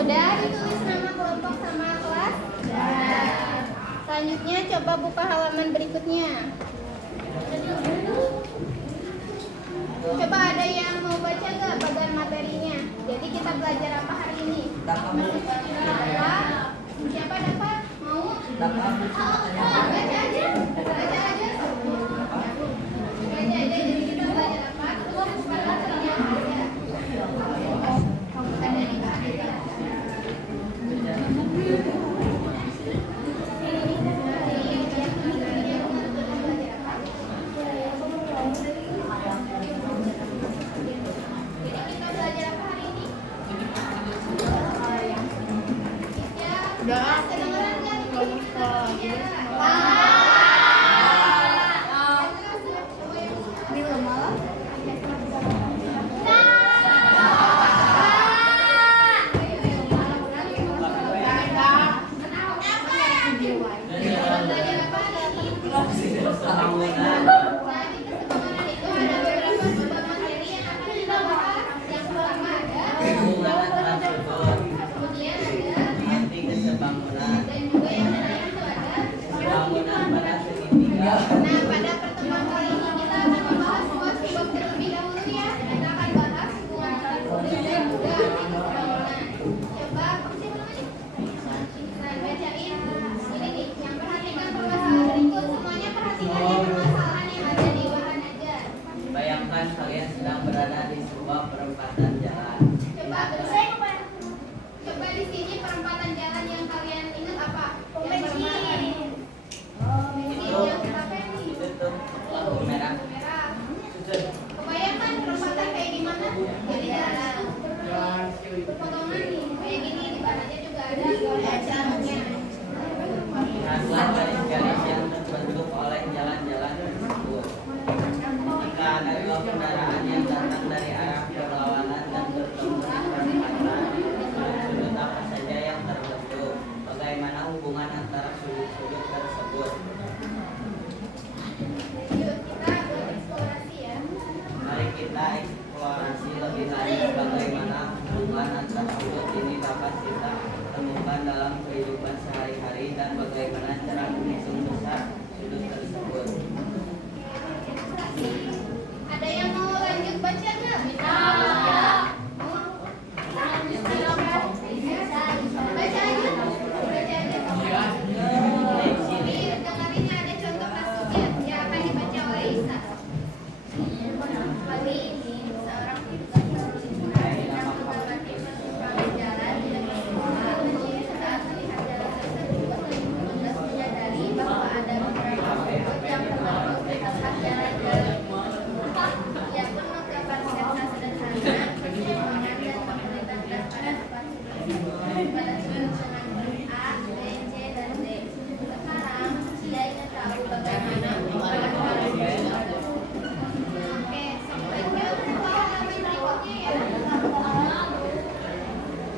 Udah ditulis nama kelompok sama kelas? Udah. Selanjutnya coba buka halaman berikutnya. Coba ada yang mau baca gak bagian materinya? Jadi kita belajar apa hari ini? Dapat? Siapa dapat? Mau? Dapat. Baca aja. Baca aja. Baca aja. Jadi kita belajar apa? Terus buka materinya aja. Ada di mana? Nah, pada pertemuan kali ini kita akan membahas sebuah sebab terlebih dahulu ya. Kita akan bahas hubungan antara subjek dan juga pembangunan. Coba nah, bacain. Ini nih, yang perhatikan permasalahan berikut. Semuanya perhatikan ya permasalahan yang ada di bahan aja. Bayangkan kalian sedang berada di sebuah perempatan jalan. Coba di sini perempatan jalan yang kalian ingat apa? Itu tuh lampu merah. Kebayangkan perempatan kayak gimana? Jadi jalan itu berpotongan nih, kayak gini di bahannya juga ada jalannya. Lihatlah garis-garis yang terbentuk oleh jalan-jalan tersebut. Jika ada dua kendaraan yang datang dari arah berlawanan dan bertemu di perempatan, sudut-sudut apa saja yang terbentuk? Bagaimana hubungan antara sudut-sudut tersebut? Yuk kita bereksplorasi ya. Mari kita eksplorasi lebih lanjut bagaimana hubungan antara sudut ini dapat kita temukan dalam kehidupan sehari-hari dan bagaimana cara menghitung besar sudut tersebut. Ada yang mau lanjut baca nggak? Baca aja. Ini dengarinnya ada contoh kasusnya yang akan dibaca oleh Isa. Pagi ini seorang sedang melewati persimpangan jalan di dekat rumah. Saat melihat jalan tersebut, petugas menyadari bahwa ada beberapa bukit yang terbentuk di tengah jalan-jalan. Ia pun menggambar sketsa sederhana persimpangan dan memerintahkan pada pada sudut dengan A, B, C, dan D. Sekarang ia ingin tahu bagaimana hubungan antara Oke, lanjut ke halaman berikutnya ya.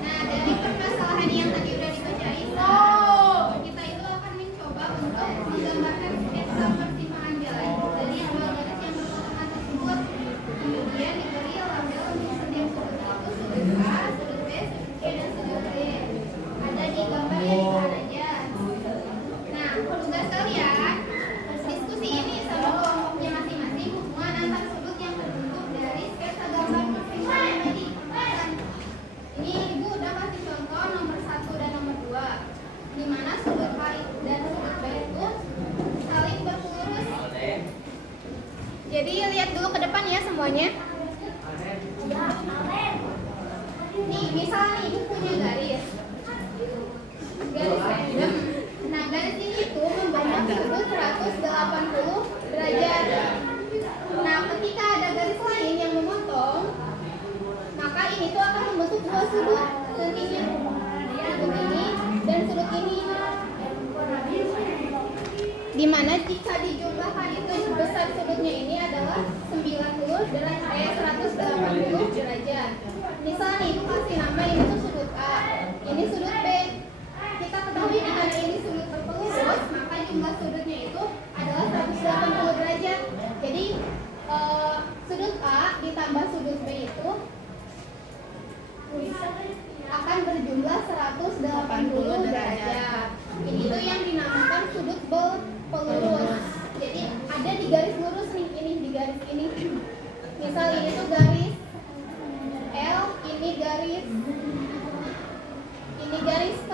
Nah, dari permasalahan yang tadi udah dibacain, kita itu akan mencoba untuk menggambarkan sketsa persimpangan jalan dari dua garis yang berpotongan tersebut. Kemudian diberi label untuk setiap sudut itu sudut A, sudut B, sudut C, dan sudut D. Ada di gambar yang di kanan aja. Nah, tugas kalian diskusi ini sama kelompoknya masing-masing hubungan antar sudut yang terbentuk dari sketsa gambar persimpangan tadi. Dan ini ibu udah kasih contoh nomor 1 dan nomor 2, di mana sudut A dan sudut B itu saling berlurus. Jadi lihat dulu ke depan ya semuanya. Nih, misal nih ibu punya garis random. Nah, garis ini itu membentuk sudut 180 derajat. Nah, ketika ada garis lain yang memotong, maka ini tuh akan membentuk dua sudut. Sudut ini dan sudut ini. Dimana jika dijumlahkan itu besar sudutnya ini adalah 180 derajat. Misal nih ibu kasih nama ini tuh sudut A, ini sudut B. Kita ketahui karena ini sudut berpelurus, maka jumlah sudutnya itu adalah 180 derajat. Jadi sudut A ditambah ditambah sudut B itu akan berjumlah 180 derajat. Ini tuh yang dinamakan sudut pelurus. Jadi ada di garis lurus nih, ini di garis ini. Misal ini tuh garis L, ini garis K.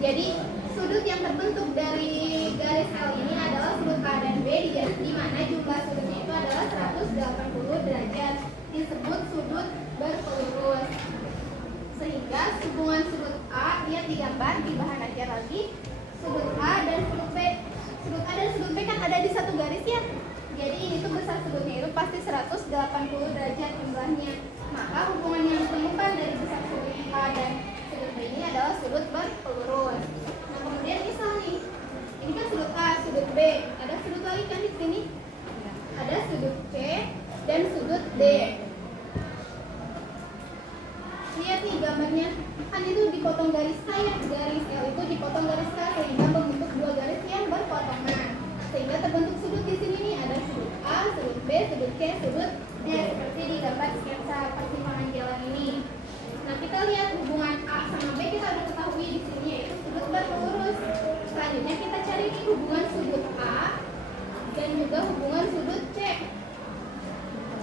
Jadi sudut yang terbentuk dari garis L ini adalah sudut A dan B di mana jumlah sudutnya itu adalah 180 derajat. Disebut sudut berpelurus. Sehingga hubungan sudut A, lihat di gambar, di bahan ajar lagi, sudut A dan sudut B. Sudut A dan sudut B kan ada di satu garis ya. Jadi ini tuh besar sudutnya itu pasti 180 derajat jumlahnya. Maka hubungan yang ditemukan dari besar sudut A dan sudut B ini adalah sudut berpelurus. Nah kemudian misal nih, ini kan sudut A, sudut B, ada sudut lagi kan di sini? Ada sudut C dan sudut D. Lihat nih gambarnya, kan itu dipotong garis K ya, garis L itu dipotong garis K sehingga membentuk dua garis yang berpotongan. Sehingga terbentuk sudut di sini nih, ada sudut A, sudut B, sudut C, sudut D seperti di gambar sketsa persimpangan jalan ini. Nah kita lihat hubungan A sama B kita udah ketahui di sini yaitu sudut berlurus. Selanjutnya kita cari nih hubungan sudut A dan juga hubungan sudut C.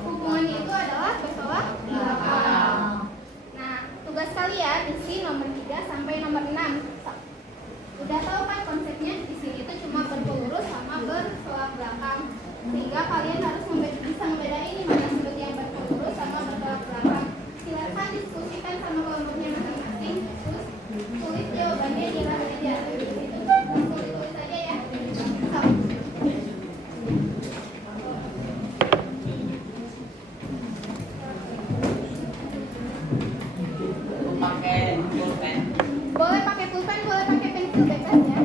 Hubungannya itu adalah bertolak belakang. Nah tugas kalian isi nomor 3 sampai nomor 6. Udah tahu kan konsepnya? Di sini itu cuma berpelurus sama bertolak belakang. Sehingga kalian harus bisa membedain ini mana sudut yang berpelurus sama bertolak belakang. Silakan diskusikan sama kelompoknya masing-masing. Terus tulis jawabannya di layar aja. Tulis aja ya. So. Pakai pulpen. Boleh pakai pulpen, boleh pakai pensil bebas ya.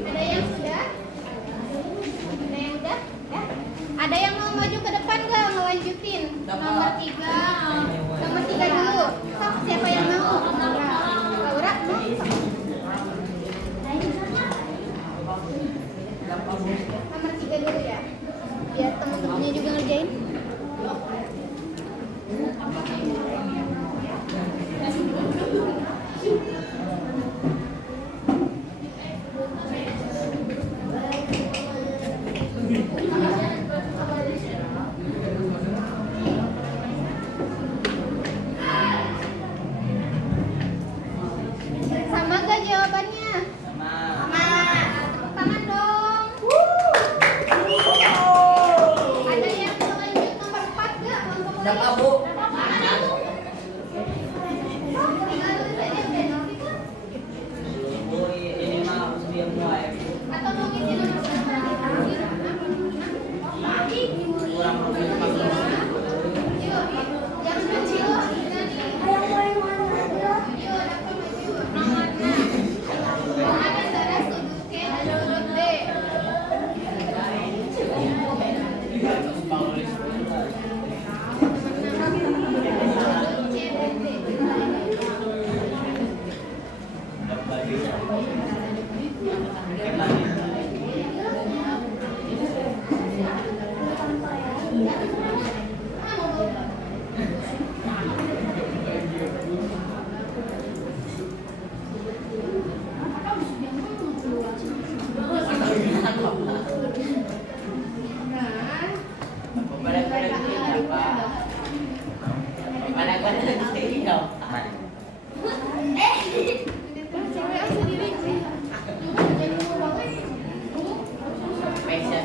Ada yang sudah? Ada yang udah? Ya. Ada yang mau maju ke depan nggak ngelanjutin? Nomor 3. Nomor 3 dulu. Sok, siapa yang mau? Laura? Nomor 3 dulu ya. Biar teman-temannya juga ngerjain. Sama gak jawabannya? Sama. Tepuk tangan dong. Ada yang mau lanjut nomor 4 gak? Siapa, Bu?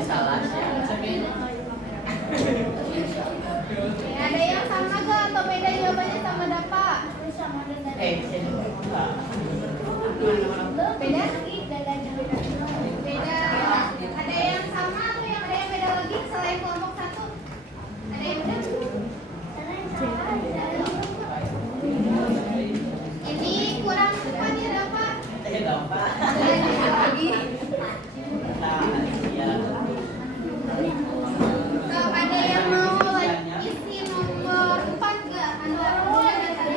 salah ya. Ada yang sama gak atau beda jawabannya sama Dapa? Sini. Beda? Beda. Ada yang sama atau yang ada yang beda lagi selain kelompok satu? Ada yang beda? Ini kurang cepat ya Dapa? Gampang. Lagi. Nah, ya. Kalau ada yang mau isi nomor 4 gak? Antara mulai dan tadi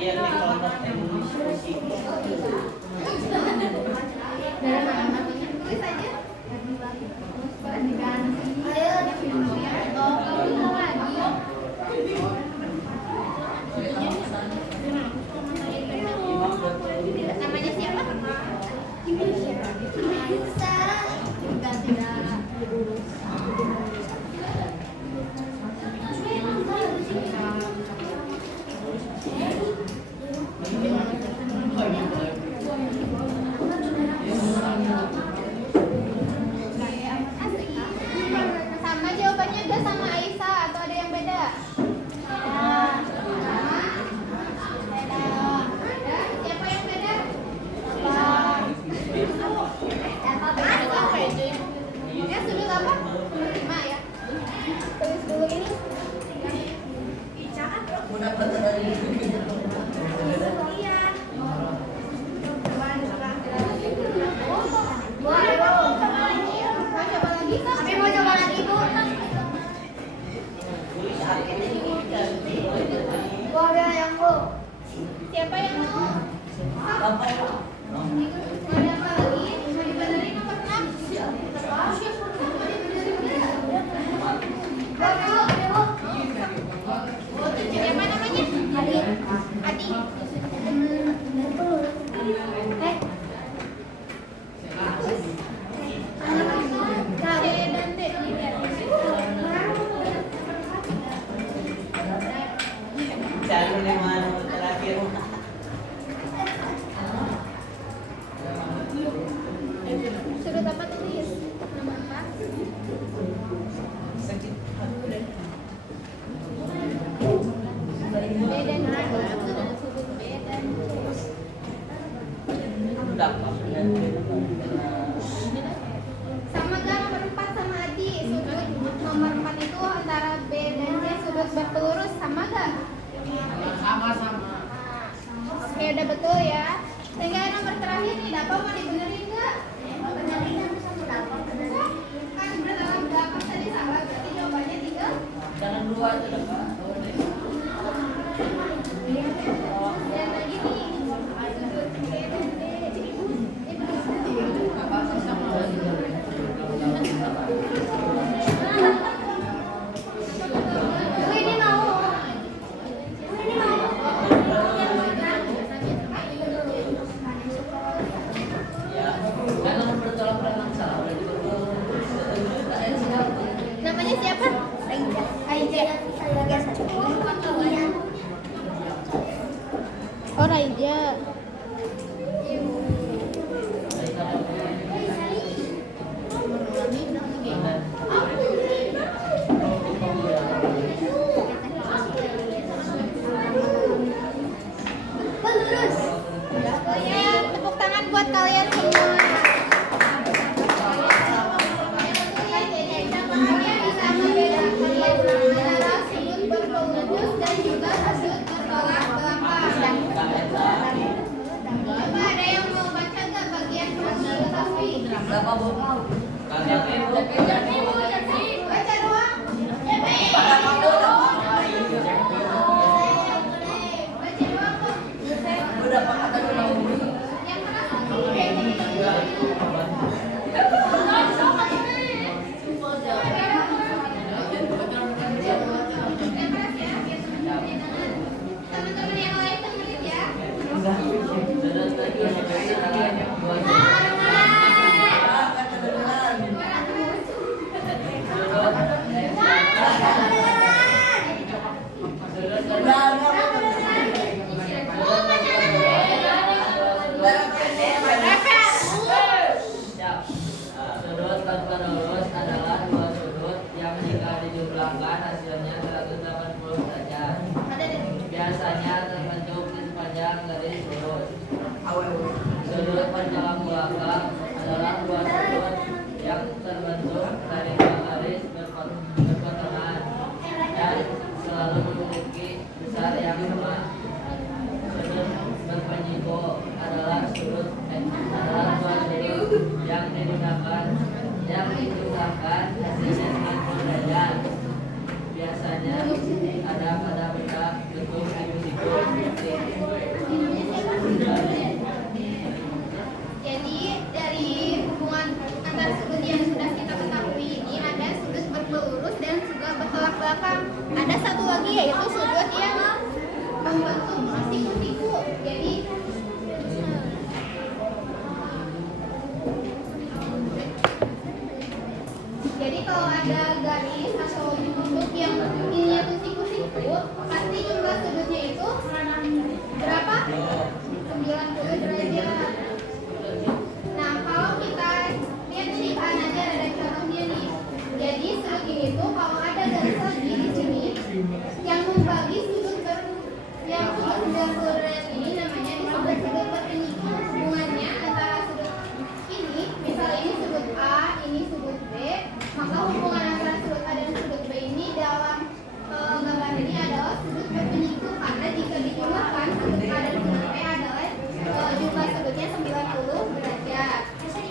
Iya, di kelompok English musik. tulis aja. Oh, kamu lagi. Namanya siapa? Sama jawabannya gak sama Aisyah atau ada yang beda? Beda. Siapa yang beda? Ya sudut apa? 5 ya. Tulis dulu ini. Iya. Mau coba lagi Bu. Yang Bu. Siapa yang mau? Ada apa lagi? Mau dibenerin nomor 6? Siapa namanya? Adi. C dan D. Cari nama nomor terakhir. Sudut apa tulis? Nomor 4. Sakit. B dan C. Sudut B dan C. Dapat. Sama gak nomor 4 sama Adi? Sudut nomor 4 itu antara B dan C sudut berlurus sama gak? Sama-sama. Oke, udah betul ya. Tinggal nomor terakhir nih, Dapa mau dibenerin gak? Benerin kan bisa mendapat benerin. Kan dalam belakang tadi salah, berarti jawabannya 3. Jangan dua aja lah, Pak. Dan lagi nih, sudut B dan D. Ini mau. Jangan bertolak belakang salah. Namanya siapa? Aija. Oh, Raija. Ya, tepuk tangan buat kalian semua. Kalian bisa membedakan antara sudut berlurus dan juga sudut bertolak belakang. Coba ada yang mau baca nggak bagian filosofi? Berapa Bu? Baca doang. Baca doang kok. Berapa kata dulu? Yang keras teman-teman yang lain dengerin ya. sebuah sudut yang terbentuk dari dua garis berpotongan dan selalu memiliki besar yang sama. Sudut berpenyiku adalah dua sudut yang dijumlahkan hasilnya 90 derajat. Biasanya ada pada benda bentuk siku Jadi dari hubungan antar sudut yang sudah kita ketahui ini ada sudut berpelurus dan juga bertolak belakang. Ada satu lagi yaitu sudut yang membentuk siku-siku. Jadi kalau ada garis atau bentuk yang ininya tuh siku-siku, pasti jumlah sudutnya itu berapa? 90 derajat. Nah, kalau kita lihat di depan aja ada contohnya nih. Jadi sudut ini tuh kalau ada garis lagi di sini yang membagi sudut yang sudut 90 derajat ini namanya disebut sudut berpenyiku. Hubungannya antara sudut ini, misal ini sudut A, ini sudut B, maka hubungan antara sudut A dan sudut B ini dalam gambar ini adalah sudut berpenyiku karena jika dijumlahkan sudut A dan sudut B adalah jumlah sudutnya 90 derajat.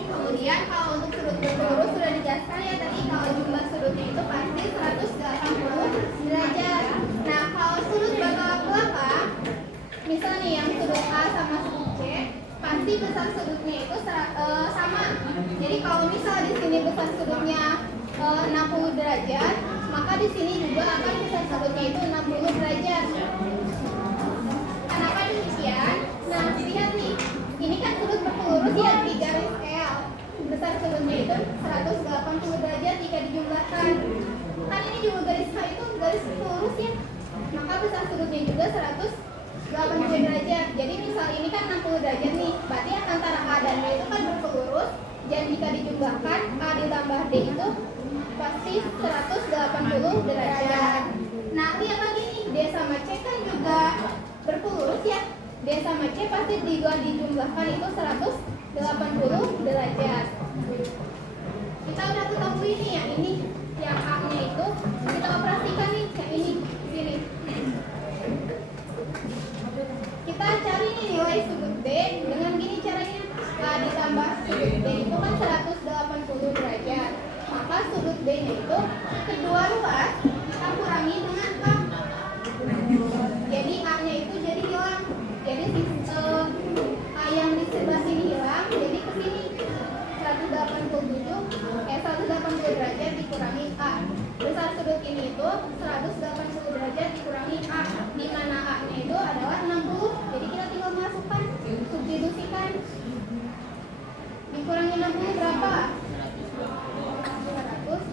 Kemudian kalau untuk sudut berpelurus sudah dijelaskan ya tadi kalau jumlah sudutnya itu pasti 180 derajat. Nah kalau sudut bertolak belakang, misal nih yang sudut A sama sudut C, pasti besar sudutnya itu sama. Jadi kalau misal di sini besar sudutnya 60 derajat, maka di sini juga akan besar sudutnya itu 60 derajat. Kenapa demikian? Nah, lihat nih, ini kan sudut berpelurus ya di garis L. Besar sudutnya itu 180 derajat jika dijumlahkan. Kan ini juga garis H itu garis pelurus ya. Maka besar sudutnya juga 180 derajat. Jadi misal ini kan 60 derajat nih. Berarti antara A dan B itu kan berpelurus. Dan jika dijumlahkan A ditambah D itu pasti 180 derajat. Nah, lihat lagi nih, D sama C kan juga berpelurus ya. D sama C pasti dijumlahkan itu 180 derajat. Kita udah ketahui nih yang ini, yang A-nya itu kita operasikan nih, yang ini sini. Kita cari nih nilai sudut D dengan gini caranya. A ditambah sudut D itu kan 180 derajat. Maka sudut D-nya itu kedua ruas kita kurangi dengan A. Jadi A-nya itu jadi hilang. Jadi A yang di sebelah sini hilang, jadi ke sini 180 derajat dikurangi A. Besar sudut ini itu 180 derajat dikurangi A. Di mana A-nya itu adalah 60. Jadi kita tinggal masukkan, substitusikan. Dikurangi 60 berapa? 120.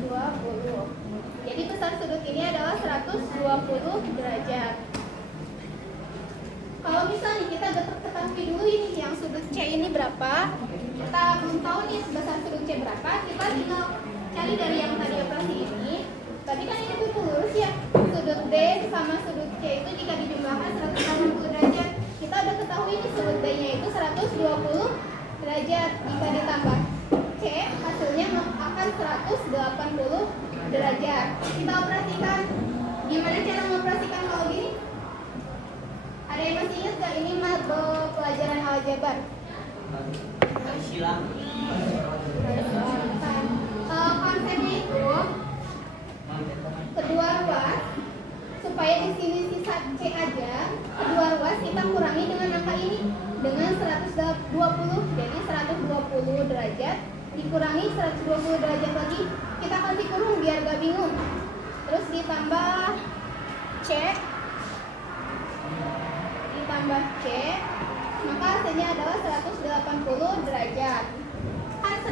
Jadi besar sudut ini adalah 120 derajat. Kalau misalnya kita ketahui dulu ini yang sudut C ini berapa, kita belum tahu nih besar sudut C berapa, kita tinggal cari dari yang tadi operasi ini. Tadi kan ini berpelurus ya, sudut D sama sudut C itu jika dijumlahkan 180 derajat. Kita udah ketahui nih sudut D-nya itu 120 derajat. Jika ditambah C, hasilnya akan 180 derajat. Kita operasikan. Gimana cara mengoperasikan kalau gini? Ada yang masih ingat gak ini pelajaran aljabar? silang. Konsepnya itu kedua ruas supaya di sini sisa C aja, kedua ruas kita kurangi dengan angka ini dengan 120. Jadi 120 derajat dikurangi 120 derajat lagi, kita kasih kurung biar gak bingung. Terus ditambah C, maka hasilnya adalah 180 derajat. Kan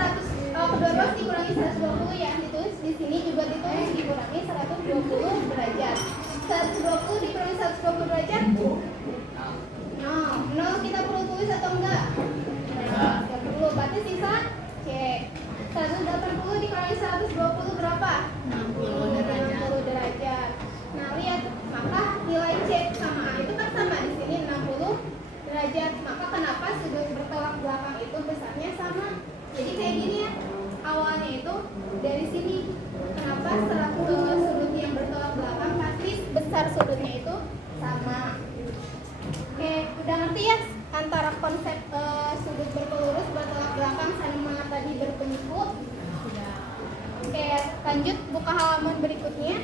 kedua ruas dikurangi 120 ya, ditulis di sini juga ditulis dikurangi 120 derajat. 120 dikurangi 120 derajat? No, kita perlu tulis atau enggak? Enggak perlu, berarti sisa C. 180 dikurangi 120 berapa? 60 derajat. Nah, lihat, maka nilai C sama A itu kan sama di sini 60 derajat. Maka kenapa sudut bertolak belakang itu besarnya sama? Jadi kayak gini ya. konsep sudut berpelurus, bertolak belakang, sama tadi berpeniku. Oke, lanjut buka halaman berikutnya.